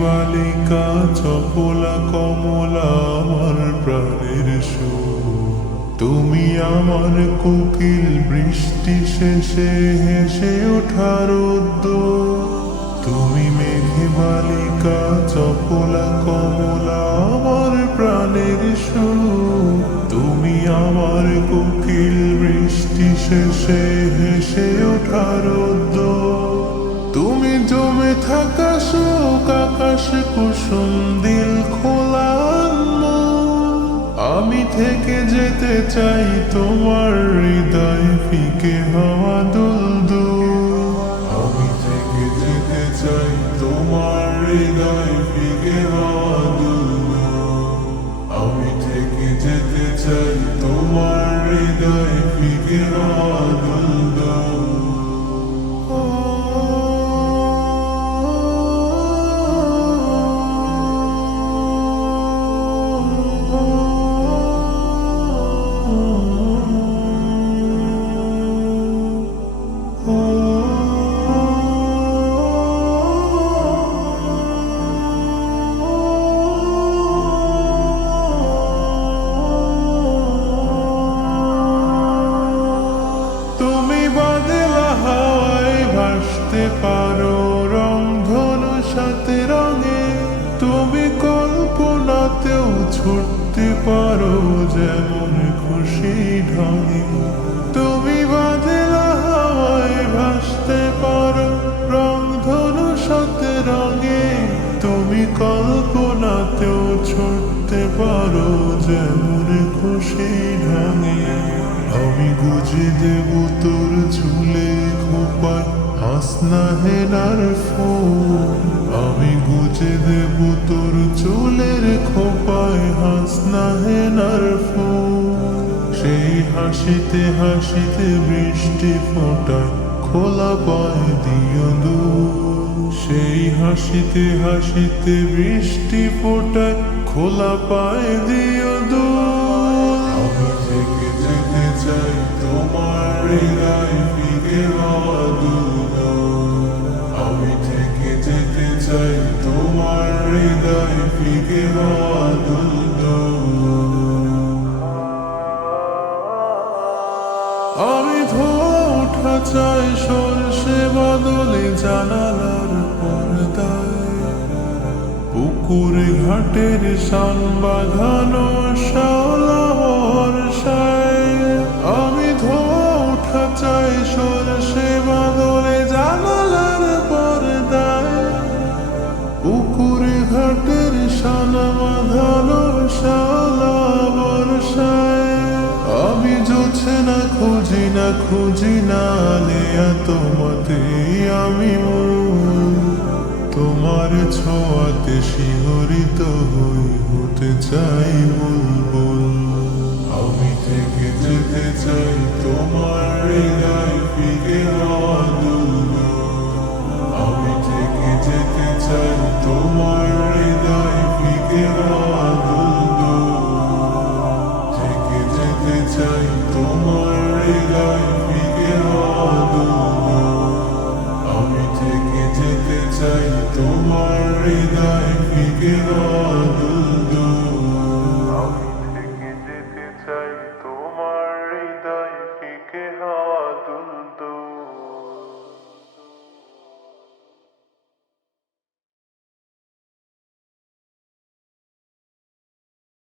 বালিকা চপলা কমলা আমার প্রাণের সুর। তুমি আমার কোকিল বৃষ্টি শেষে হেসে ওঠার উদ্যোগ। তুমি মেঘে বালিকা চপলা কমলা আমার প্রাণের সুর। তুমি আমার কোকিল বৃষ্টি শেষে হেসে ওঠার উদ্যোগ। তুমি জমে থাকা শোক আকাশে কুসুম দিল খোলা মন। আমি থেকে যেতে চাই তোমার হৃদয় ফিকে হওয়া দুলদুল। আমি থেকে যেতে চাই তোমার হৃদয় ফিকে হওয়া দুলদুল। আমি থেকে যেতে চাই তোমার হৃদয় ফিকে হওয়া দুলদুল। তুমি বাদলা হাওয়ায় ভাসতে পারো রংধনু সাথে রঙে। তুমি কল্পনাতেও ছুটতে পারো যেমন খুশি ঢঙে। তুমি বাদলা হাওয়ায় ভাসতে পারো রংধনু সাথে রঙে। তুমি কল্পনাতেও ছুটতে পারো যেমন খুশি ঢঙে। আমি গুজে দেব তোর চুলে খোপায় হাসনা হেনার ফুল। আমি গুজে দেব তোর চুলের খোপায় হাসনা হেনার ফুল। সেই হাসিতে হাসিতে বৃষ্টি ফোটায় খোলা পায় দিও দুল। সেই হাসিতে হাসিতে বৃষ্টি ফোটায় খোলা পায় দিও দুল। আমি থেকে যেতে চাই তোমার হৃদয় ফিকে হওয়া দুলদুল। আমি থেকে যেতে চাই তোমার হৃদয় ফিকে হওয়া দুলদুল। আমি ধোয়া ওঠা চাই সরষে বাদলে জানালার পর্দায়। পুকুরে ঘাটের শান বাঁধানো শ্যাওলা বর্ষায়। আমি ধোয়া ওঠা চাই সরষে বাদলে জানালার পর্দায়। পুকুরে ঘাটের শান বাঁধানো শ্যাওলা বর্ষায়। আমি জোছনা খুঁজি না খুঁজি না লেয়া তোমাতে আমি তোমার ছোঁয়াতে শিহরিত হই হতে চাই বুলবুল। আমি থেকে যেতে চাই তোমার হৃদয় ফিকে হওয়া দুলদুল। আমি থেকে যেতে চাই তোমার হৃদয় ফিকে হওয়া দুলদুল। থেকে যেতে চাই তোমার হৃদয় ফিকে হওয়া দুলদুল। আমি থেকে যেতে চাই তোমার হৃদয় ফিকে হওয়া দুলদুল। আমি থেকে যেতে চাই তোমার হৃদয় ফিকে হওয়া দুলদুল।